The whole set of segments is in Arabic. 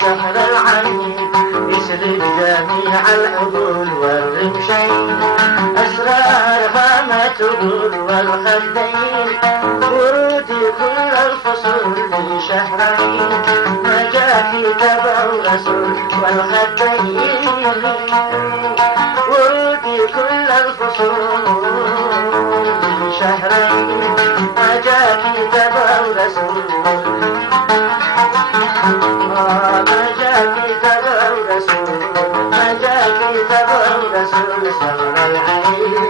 سحر العين يسلب جميع العقول والرمشين، أسرارها ما تقول والخدين، ورودي كل الفصول في شهرين، ما جاء في تبع رسول والخدين، ورودي كل الفصول في شهرين، ما جاء في تبع رسول سحر العين.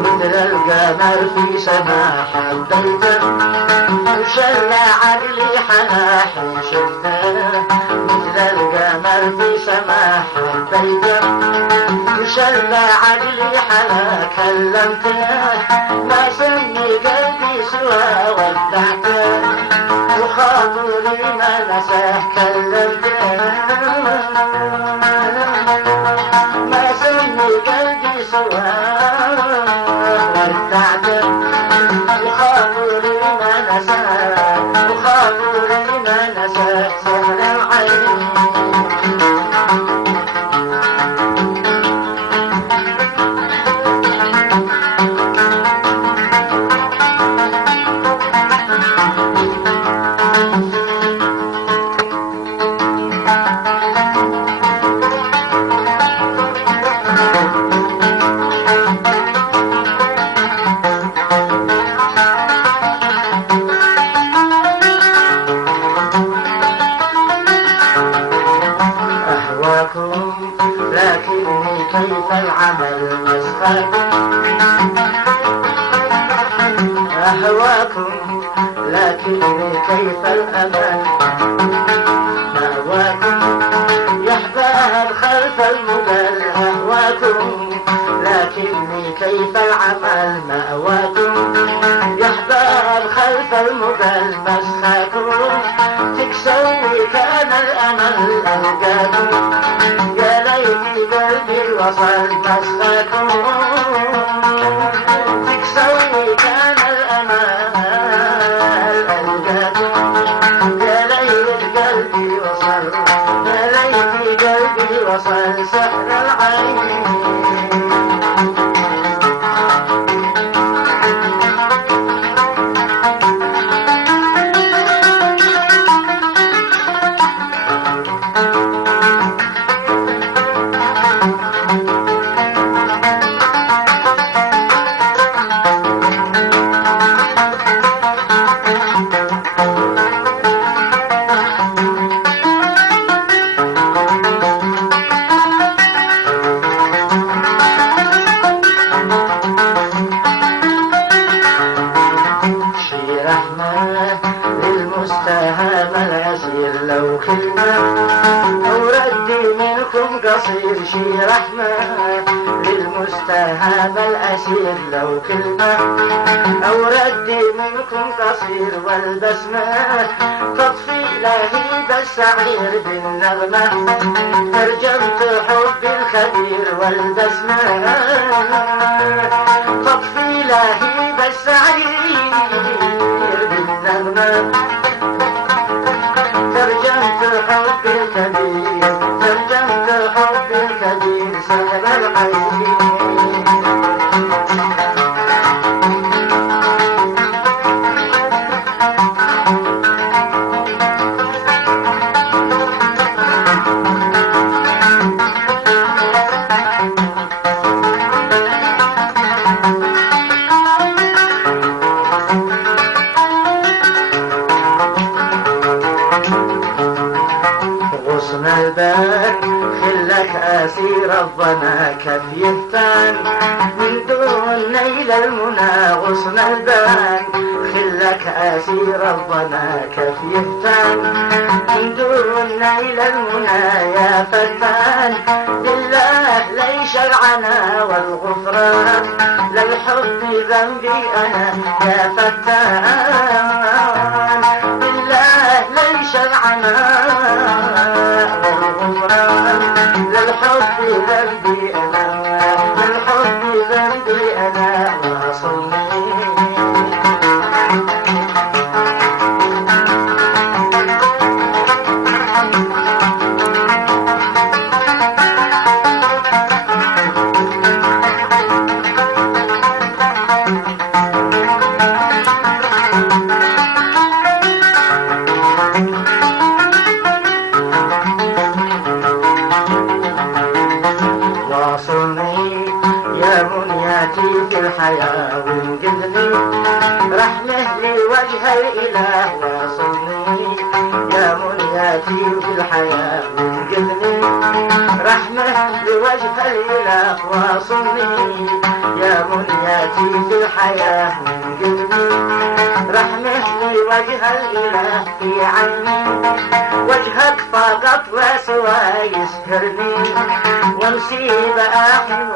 مثل القمر في سماء حبيته وشلى عقلي حناح، شفته مثل القمر في سماء حبيته وشلى عقلي حناح، كلمته ما سمي قلبي سوى ودعته وخاطري ما نساه، كلمته ما سمي قلبي سوى لكني كيف العمل مسخركم، أهواكم لكني كيف الأمل مأواكم، يحباب خلف المدل أهواكم لكني كيف العمل مأواكم، يحباب خلف المدل مسخركم، تكسوني كان الأمل ألقاكم، يا ليت قلبي وصل مسخركم، تكسوني كان الأمل ألقاكم، يا ليت قلبي وصل، يا ليت قلبي وصل سحر العين. شي رحمة للمستهاب الأسير لو كلمة أو ردي منكم قصير والبسمة تطفي لهيب السعير بالنغمة ترجمت حب الخبير والبسمة تطفي لهيب السعير بالنغمة ترجمت حب الكبير ترجمت حب الكبير سهل العين غصن الباب خلك أسير الظنا كيف يهتان من دون نيل المنى غصن الباب خلك أسير الظنا كيف يهتان من دون نيل المنى يا فتان بالله ليش العنا والغفران للحب ذنبي أنا يا فتان بالله ليش العنا للحب ذنبي أنا للحب ذنبي أنا واصلني يا منياتي في الحياة وانقذني رحمه لوجه الإله واصلني يا منياتي في الحياة وانقذني رحمه لوجه الإله واصلني يا منياتي في الحياة وانقذني رحمه لوجه الإله في عيني وجهك فقط وسوى يسهرني ونسيب آخر